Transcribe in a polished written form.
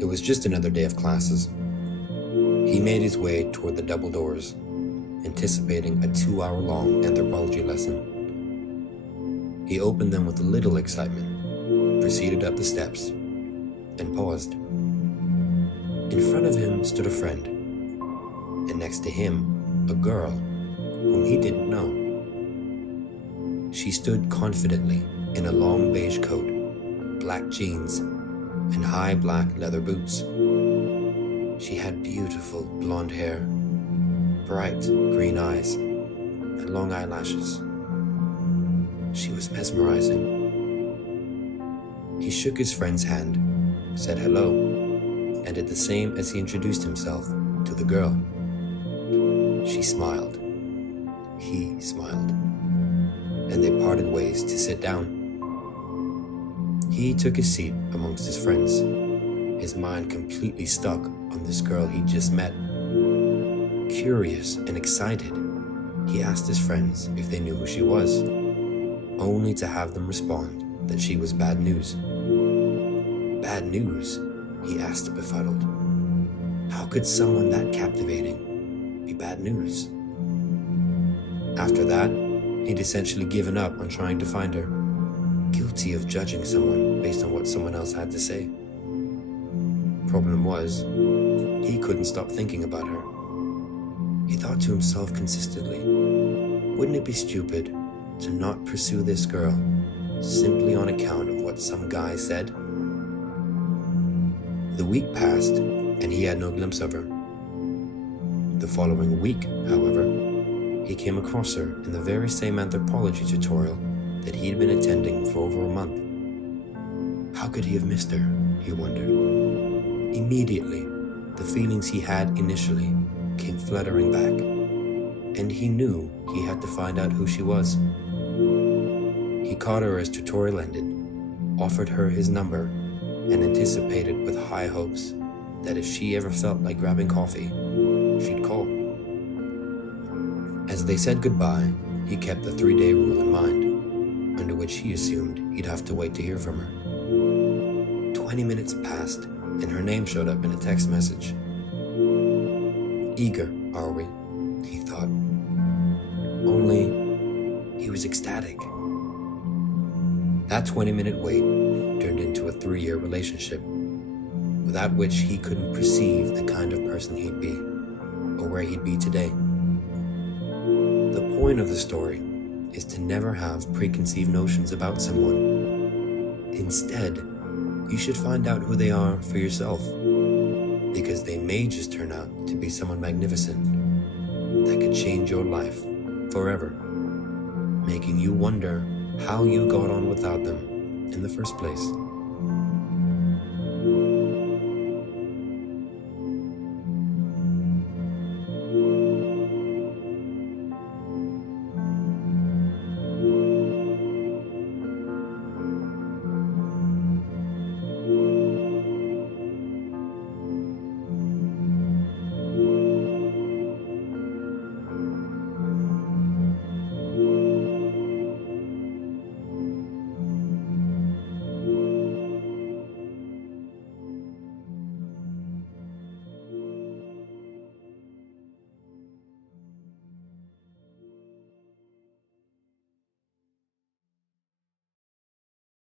It was just another day of classes. He made his way toward the double doors, anticipating a 2-hour-long anthropology lesson. He opened them with a little excitement, proceeded up the steps, and paused. In front of him stood a friend, and next to him, a girl whom he didn't know. She stood confidently in a long beige coat, black jeans, and high black leather boots. She had beautiful blonde hair, bright green eyes, and long eyelashes. She was mesmerizing. He shook his friend's hand, said hello, and did the same as he introduced himself to the girl. She smiled. He smiled. And they parted ways to sit down. He took his seat amongst his friends, his mind completely stuck on this girl he'd just met. Curious and excited, he asked his friends if they knew who she was, only to have them respond that she was bad news. Bad news? He asked, befuddled. How could someone that captivating be bad news? After that, he'd essentially given up on trying to find her, guilty of judging someone based on what someone else had to say. Problem was, he couldn't stop thinking about her. He thought to himself consistently, wouldn't it be stupid to not pursue this girl simply on account of what some guy said? The week passed, and he had no glimpse of her. The following week, however, he came across her in the very same anthropology tutorial that he'd been attending for over a month. How could he have missed her, he wondered. Immediately, the feelings he had initially came fluttering back, and he knew he had to find out who she was. He caught her as tutorial ended, offered her his number, and anticipated with high hopes that if she ever felt like grabbing coffee, she'd call. As they said goodbye, he kept the 3-day rule in mind, under which he assumed he'd have to wait to hear from her. 20 minutes passed, and her name showed up in a text message. Eager, are we? He thought. Only, he was ecstatic. That 20-minute wait turned into a 3-year relationship, without which he couldn't perceive the kind of person he'd be, or where he'd be today. The point of the story is to never have preconceived notions about someone. Instead, you should find out who they are for yourself, because they may just turn out to be someone magnificent that could change your life forever, making you wonder how you got on without them in the first place.